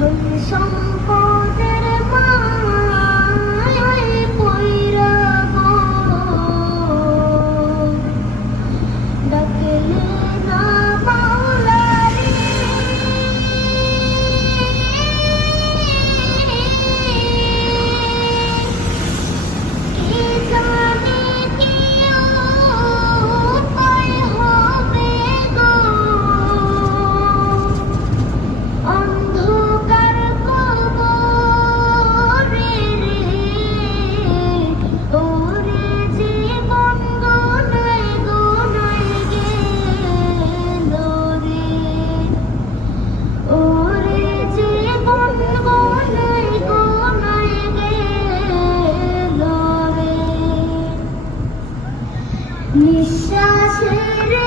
ধন 你笑起来